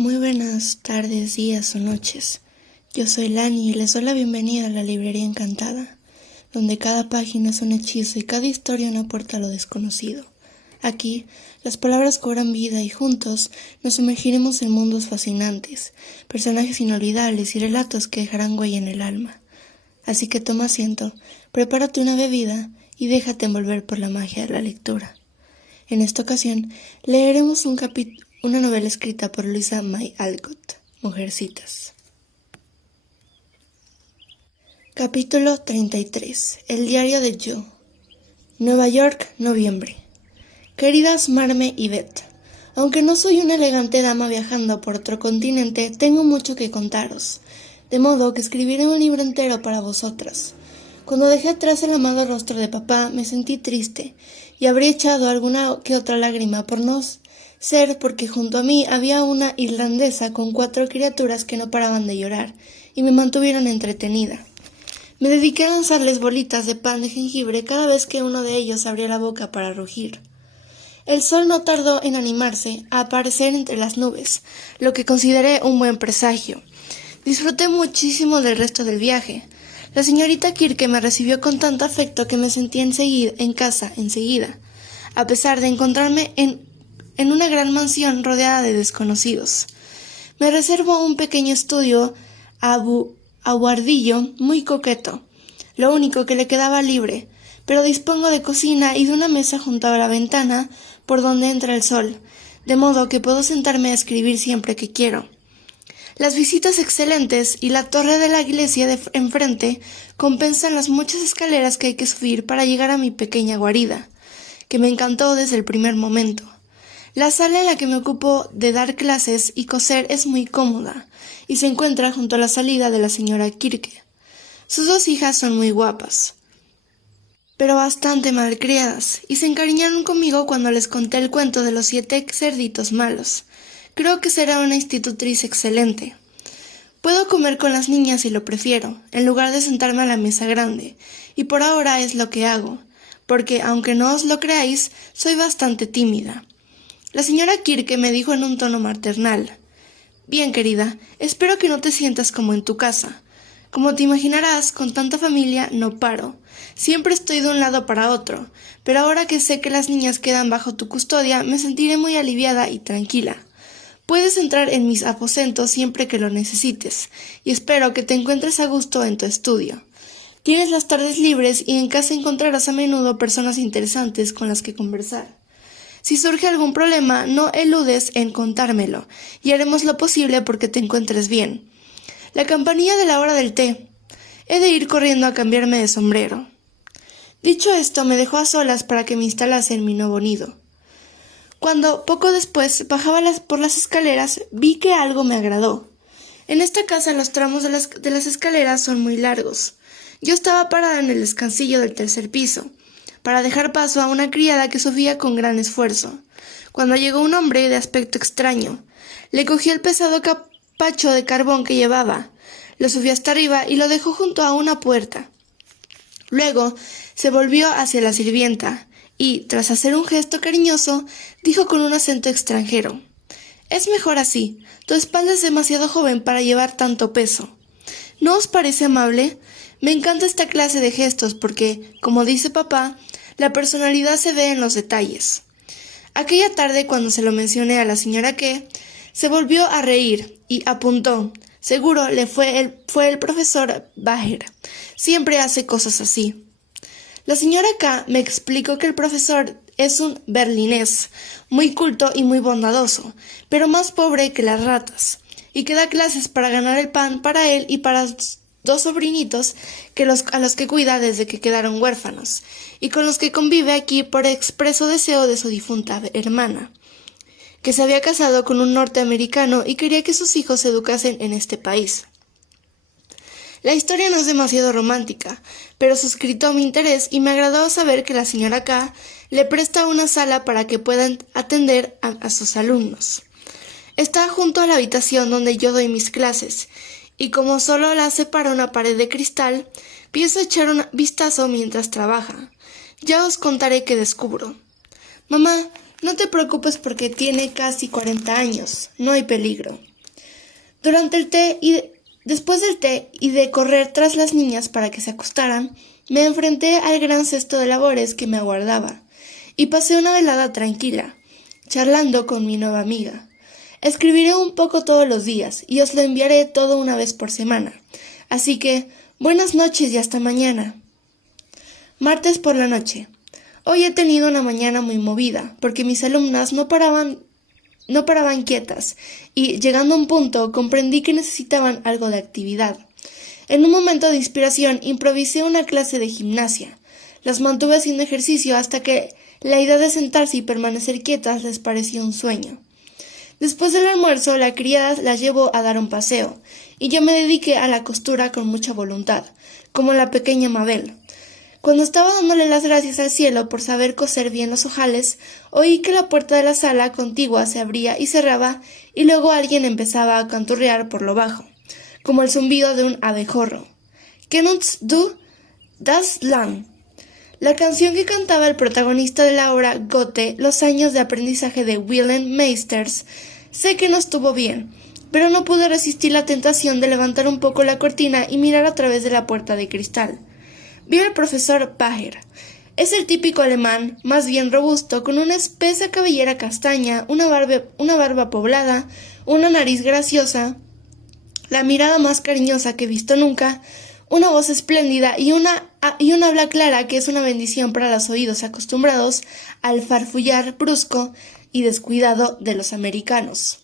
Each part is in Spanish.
Muy buenas tardes, días o noches. Yo soy Lani y les doy la bienvenida a la Librería Encantada, donde cada página es un hechizo y cada historia una puerta a lo desconocido. Aquí, las palabras cobran vida y juntos nos sumergiremos en mundos fascinantes, personajes inolvidables y relatos que dejarán huella en el alma. Así que toma asiento, prepárate una bebida y déjate envolver por la magia de la lectura. En esta ocasión, leeremos una novela escrita por Louisa May Alcott, Mujercitas. Capítulo 33. El diario de Jo. Nueva York, noviembre. Queridas Marme y Beth, aunque no soy una elegante dama viajando por otro continente, tengo mucho que contaros, de modo que escribiré un libro entero para vosotras. Cuando dejé atrás el amado rostro de papá, me sentí triste, y habría echado alguna que otra lágrima por no ser porque junto a mí había una irlandesa con 4 criaturas que no paraban de llorar, y me mantuvieron entretenida. Me dediqué a lanzarles bolitas de pan de jengibre cada vez que uno de ellos abría la boca para rugir. El sol no tardó en animarse, a aparecer entre las nubes, lo que consideré un buen presagio. Disfruté muchísimo del resto del viaje. La señorita Kirke me recibió con tanto afecto que me sentí en casa enseguida, a pesar de encontrarme en una gran mansión rodeada de desconocidos. Me reservo un pequeño estudio abuhardillo muy coqueto, lo único que le quedaba libre, pero dispongo de cocina y de una mesa junto a la ventana por donde entra el sol, de modo que puedo sentarme a escribir siempre que quiero. Las visitas excelentes y la torre de la iglesia de enfrente compensan las muchas escaleras que hay que subir para llegar a mi pequeña guarida, que me encantó desde el primer momento. La sala en la que me ocupo de dar clases y coser es muy cómoda y se encuentra junto a la salida de la señora Kirke. Sus 2 hijas son muy guapas, pero bastante malcriadas, y se encariñaron conmigo cuando les conté el cuento de los 7 cerditos malos. Creo que será una institutriz excelente. Puedo comer con las niñas si lo prefiero, en lugar de sentarme a la mesa grande, y por ahora es lo que hago, porque, aunque no os lo creáis, soy bastante tímida. La señora Kirke me dijo en un tono maternal: «Bien, querida, espero que no te sientas como en tu casa. Como te imaginarás, con tanta familia no paro. Siempre estoy de un lado para otro, pero ahora que sé que las niñas quedan bajo tu custodia, me sentiré muy aliviada y tranquila. Puedes entrar en mis aposentos siempre que lo necesites, y espero que te encuentres a gusto en tu estudio. Tienes las tardes libres y en casa encontrarás a menudo personas interesantes con las que conversar. Si surge algún problema, no eludes en contármelo, y haremos lo posible porque te encuentres bien. La campanilla de la hora del té. He de ir corriendo a cambiarme de sombrero». Dicho esto, me dejó a solas para que me instalase en mi nuevo nido. Cuando, poco después, bajaba por las escaleras, vi que algo me agradó. En esta casa los tramos de las escaleras son muy largos. Yo estaba parada en el descansillo del 3er piso, para dejar paso a una criada que subía con gran esfuerzo, cuando llegó un hombre de aspecto extraño. Le cogió el pesado capacho de carbón que llevaba, lo subió hasta arriba y lo dejó junto a una puerta. Luego se volvió hacia la sirvienta y, tras hacer un gesto cariñoso, dijo con un acento extranjero: «Es mejor así, tu espalda es demasiado joven para llevar tanto peso. ¿No os parece amable? Me encanta esta clase de gestos porque, como dice papá, la personalidad se ve en los detalles». Aquella tarde, cuando se lo mencioné a la señora K, se volvió a reír y apuntó: «Seguro fue el profesor Baher. Siempre hace cosas así». La señora K me explicó que el profesor es un berlinés, muy culto y muy bondadoso, pero más pobre que las ratas, y que da clases para ganar el pan para él y para 2 sobrinitos a los que cuida desde que quedaron huérfanos, y con los que convive aquí por expreso deseo de su difunta hermana, que se había casado con un norteamericano y quería que sus hijos se educasen en este país. La historia no es demasiado romántica, pero suscitó mi interés y me agradó saber que la señora K le presta una sala para que puedan atender a sus alumnos. Está junto a la habitación donde yo doy mis clases, y como solo la separa una pared de cristal, pienso echar un vistazo mientras trabaja. Ya os contaré qué descubro. «Mamá, no te preocupes porque tiene casi 40 años, no hay peligro». Durante el té y después del té y de correr tras las niñas para que se acostaran, me enfrenté al gran cesto de labores que me aguardaba, y pasé una velada tranquila, charlando con mi nueva amiga. Escribiré un poco todos los días, y os lo enviaré todo una vez por semana. Así que, buenas noches y hasta mañana. Martes por la noche. Hoy he tenido una mañana muy movida, porque mis alumnas no paraban quietas, y, llegando a un punto, comprendí que necesitaban algo de actividad. En un momento de inspiración, improvisé una clase de gimnasia. Las mantuve haciendo ejercicio hasta que la idea de sentarse y permanecer quietas les pareció un sueño. Después del almuerzo, la criada las llevó a dar un paseo, y yo me dediqué a la costura con mucha voluntad, como la pequeña Mabel. Cuando estaba dándole las gracias al cielo por saber coser bien los ojales, oí que la puerta de la sala contigua se abría y cerraba, y luego alguien empezaba a canturrear por lo bajo, como el zumbido de un abejorro. «Kennst du das Land?» La canción que cantaba el protagonista de la obra Goethe, Los años de aprendizaje de Wilhelm Meisters. Sé que no estuvo bien, pero no pude resistir la tentación de levantar un poco la cortina y mirar a través de la puerta de cristal. Vi al profesor Bacher. Es el típico alemán, más bien robusto, con una espesa cabellera castaña, una barba poblada, una nariz graciosa, la mirada más cariñosa que he visto nunca, una voz espléndida y un habla clara que es una bendición para los oídos acostumbrados al farfullar brusco y descuidado de los americanos.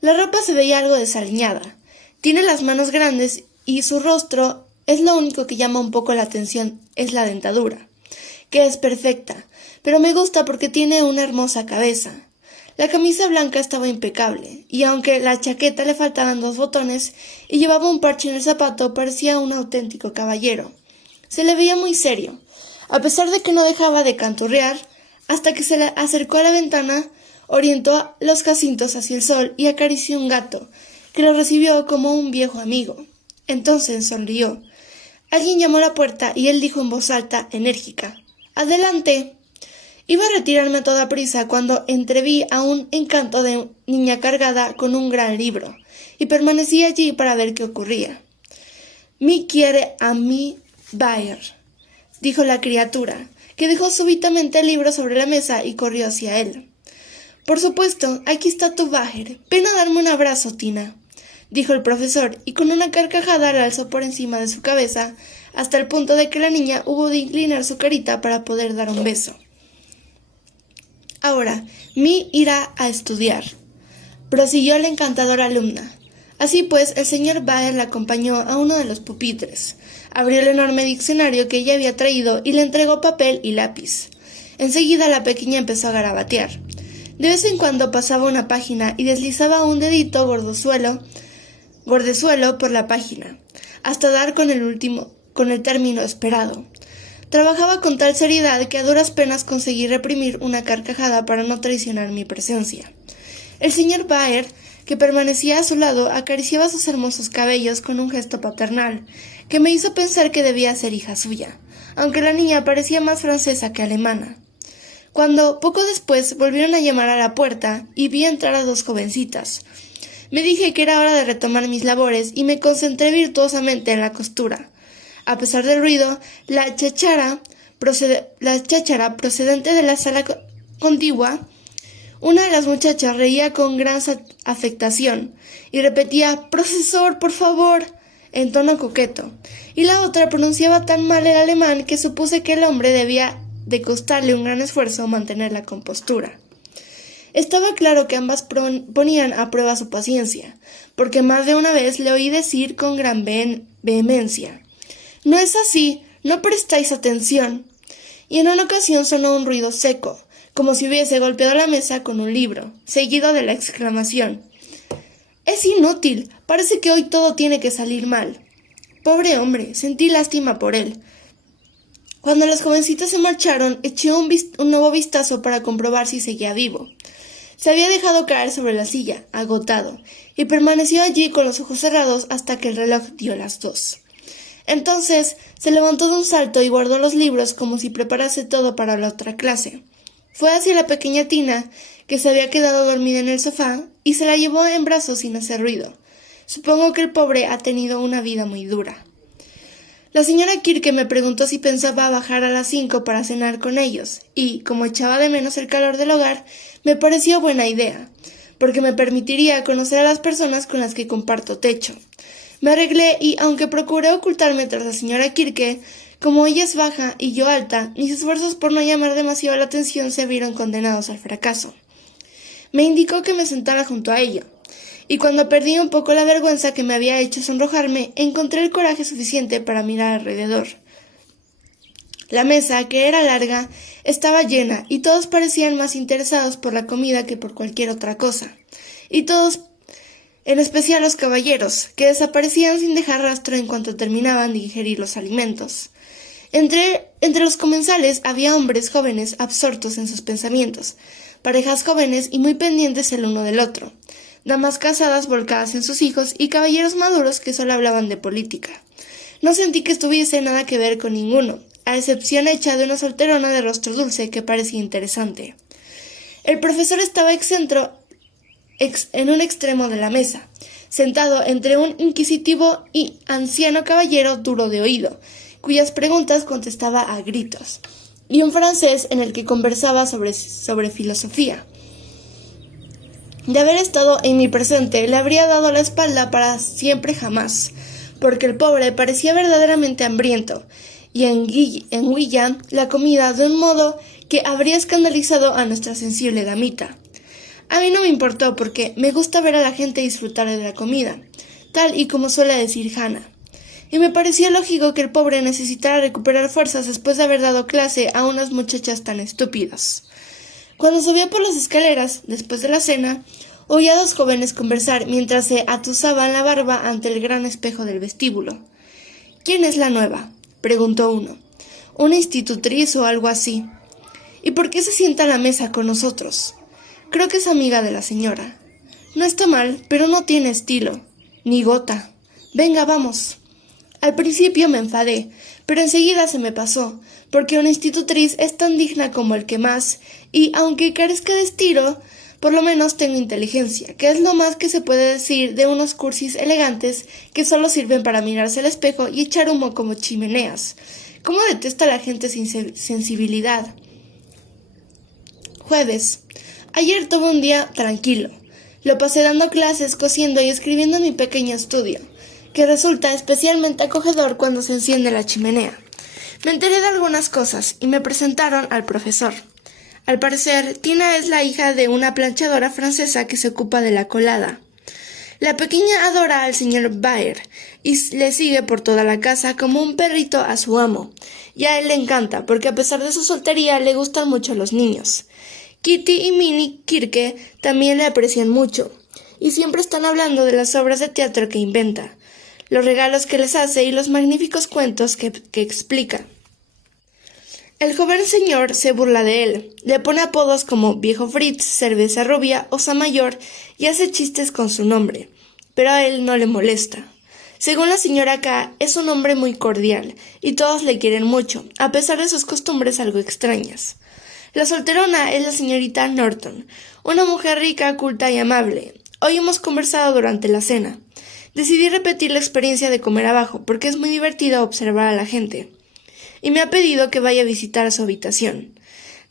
La ropa se veía algo desaliñada. Tiene las manos grandes y su rostro es lo único que llama un poco la atención, es la dentadura, que es perfecta, pero me gusta porque tiene una hermosa cabeza. La camisa blanca estaba impecable, y aunque la chaqueta le faltaban 2 botones y llevaba un parche en el zapato, parecía un auténtico caballero. Se le veía muy serio, a pesar de que no dejaba de canturrear, hasta que se le acercó a la ventana, orientó los jacintos hacia el sol y acarició un gato, que lo recibió como un viejo amigo. Entonces sonrió. Alguien llamó a la puerta y él dijo en voz alta, enérgica, «¡Adelante!». Iba a retirarme a toda prisa cuando entreví a un encanto de niña cargada con un gran libro, y permanecí allí para ver qué ocurría. «Mi quiere a mi Bayer», dijo la criatura, que dejó súbitamente el libro sobre la mesa y corrió hacia él. «Por supuesto, aquí está tu Bayer. Ven a darme un abrazo, Tina», dijo el profesor, y con una carcajada la alzó por encima de su cabeza, hasta el punto de que la niña hubo de inclinar su carita para poder dar un beso. «Ahora, Mi irá a estudiar», prosiguió la encantadora alumna. Así pues, el señor Bayer la acompañó a uno de los pupitres, abrió el enorme diccionario que ella había traído y le entregó papel y lápiz. Enseguida la pequeña empezó a garabatear. De vez en cuando pasaba una página y deslizaba un dedito gordezuelo por la página, hasta dar con el término esperado. Trabajaba con tal seriedad que a duras penas conseguí reprimir una carcajada para no traicionar mi presencia. El señor Bayer, que permanecía a su lado, acariciaba sus hermosos cabellos con un gesto paternal, que me hizo pensar que debía ser hija suya, aunque la niña parecía más francesa que alemana. Cuando, poco después, volvieron a llamar a la puerta y vi entrar a 2 jovencitas, me dije que era hora de retomar mis labores y me concentré virtuosamente en la costura. A pesar del ruido, la cháchara procedente de la sala contigua, una de las muchachas reía con gran afectación y repetía «Profesor, por favor», en tono coqueto, y la otra pronunciaba tan mal el alemán que supuse que el hombre debía de costarle un gran esfuerzo mantener la compostura. Estaba claro que ambas ponían a prueba su paciencia, porque más de una vez le oí decir con gran vehemencia «No es así, no prestáis atención», y en una ocasión sonó un ruido seco, como si hubiese golpeado la mesa con un libro, seguido de la exclamación «Es inútil, parece que hoy todo tiene que salir mal». Pobre hombre, sentí lástima por él. Cuando las jovencitas se marcharon, eché un nuevo vistazo para comprobar si seguía vivo. Se había dejado caer sobre la silla, agotado, y permaneció allí con los ojos cerrados hasta que el reloj dio las 2. Entonces se levantó de un salto y guardó los libros como si preparase todo para la otra clase. Fue hacia la pequeña Tina, que se había quedado dormida en el sofá, y se la llevó en brazos sin hacer ruido. Supongo que el pobre ha tenido una vida muy dura. La señora Kirke me preguntó si pensaba bajar a las 5 para cenar con ellos, y, como echaba de menos el calor del hogar, me pareció buena idea, porque me permitiría conocer a las personas con las que comparto techo. Me arreglé y, aunque procuré ocultarme tras la señora Kirke, como ella es baja y yo alta, mis esfuerzos por no llamar demasiado la atención se vieron condenados al fracaso. Me indicó que me sentara junto a ella, y cuando perdí un poco la vergüenza que me había hecho sonrojarme, encontré el coraje suficiente para mirar alrededor. La mesa, que era larga, estaba llena, y todos parecían más interesados por la comida que por cualquier otra cosa. Y todos, en especial los caballeros, que desaparecían sin dejar rastro en cuanto terminaban de ingerir los alimentos. Entre los comensales había hombres jóvenes absortos en sus pensamientos, parejas jóvenes y muy pendientes el uno del otro, damas casadas volcadas en sus hijos y caballeros maduros que solo hablaban de política. No sentí que tuviese nada que ver con ninguno, a excepción hecha de una solterona de rostro dulce que parecía interesante. El profesor estaba en un extremo de la mesa, sentado entre un inquisitivo y anciano caballero duro de oído, cuyas preguntas contestaba a gritos, y un francés en el que conversaba sobre filosofía. De haber estado en mi presente, le habría dado la espalda para siempre jamás, porque el pobre parecía verdaderamente hambriento, y enguilla la comida de un modo que habría escandalizado a nuestra sensible damita. A mí no me importó porque me gusta ver a la gente disfrutar de la comida, tal y como suele decir Hannah, y me pareció lógico que el pobre necesitara recuperar fuerzas después de haber dado clase a unas muchachas tan estúpidas. Cuando subía por las escaleras, después de la cena, oí a dos jóvenes conversar mientras se atusaban la barba ante el gran espejo del vestíbulo. «¿Quién es la nueva?», preguntó uno. «¿Una institutriz o algo así? ¿Y por qué se sienta a la mesa con nosotros? Creo que es amiga de la señora. No está mal, pero no tiene estilo. Ni gota. Venga, vamos». Al principio me enfadé, pero enseguida se me pasó, porque una institutriz es tan digna como el que más, y aunque carezca de estilo, por lo menos tengo inteligencia, que es lo más que se puede decir de unos cursis elegantes que solo sirven para mirarse al espejo y echar humo como chimeneas. ¿Cómo detesta a la gente sin sensibilidad? Jueves. Ayer tuve un día tranquilo. Lo pasé dando clases, cosiendo y escribiendo en mi pequeño estudio, que resulta especialmente acogedor cuando se enciende la chimenea. Me enteré de algunas cosas y me presentaron al profesor. Al parecer, Tina es la hija de una planchadora francesa que se ocupa de la colada. La pequeña adora al señor Baer y le sigue por toda la casa como un perrito a su amo. Y a él le encanta, porque a pesar de su soltería le gustan mucho los niños. Kitty y Minnie Kirke también le aprecian mucho, y siempre están hablando de las obras de teatro que inventa, los regalos que les hace y los magníficos cuentos que explica. El joven señor se burla de él, le pone apodos como Viejo Fritz, Cerveza Rubia, Osa Mayor y hace chistes con su nombre, pero a él no le molesta. Según la señora K, es un hombre muy cordial y todos le quieren mucho, a pesar de sus costumbres algo extrañas. La solterona es la señorita Norton, una mujer rica, culta y amable. Hoy hemos conversado durante la cena. Decidí repetir la experiencia de comer abajo porque es muy divertido observar a la gente. Y me ha pedido que vaya a visitar a su habitación.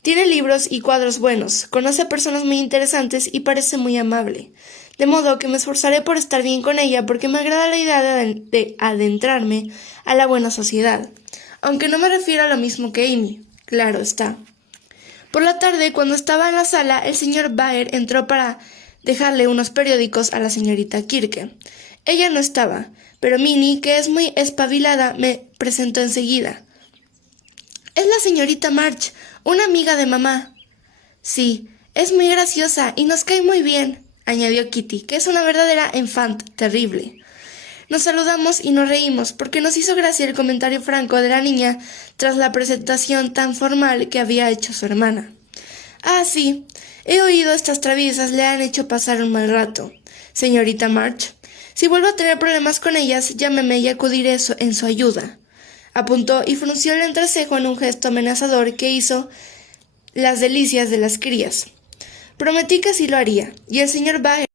Tiene libros y cuadros buenos, conoce a personas muy interesantes y parece muy amable. De modo que me esforzaré por estar bien con ella porque me agrada la idea de adentrarme a la buena sociedad. Aunque no me refiero a lo mismo que Amy, claro está. Por la tarde, cuando estaba en la sala, el señor Baer entró para dejarle unos periódicos a la señorita Kirke. Ella no estaba, pero Minnie, que es muy espabilada, me presentó enseguida. «Es la señorita March, una amiga de mamá». «Sí, es muy graciosa y nos cae muy bien», añadió Kitty, que es una verdadera enfant terrible. Nos saludamos y nos reímos, porque nos hizo gracia el comentario franco de la niña tras la presentación tan formal que había hecho su hermana. «Ah, sí, he oído estas traviesas le han hecho pasar un mal rato, señorita March. Si vuelvo a tener problemas con ellas, llámeme y acudiré en su ayuda». Apuntó y frunció el entrecejo en un gesto amenazador que hizo las delicias de las crías. Prometí que así lo haría, y el señor Baer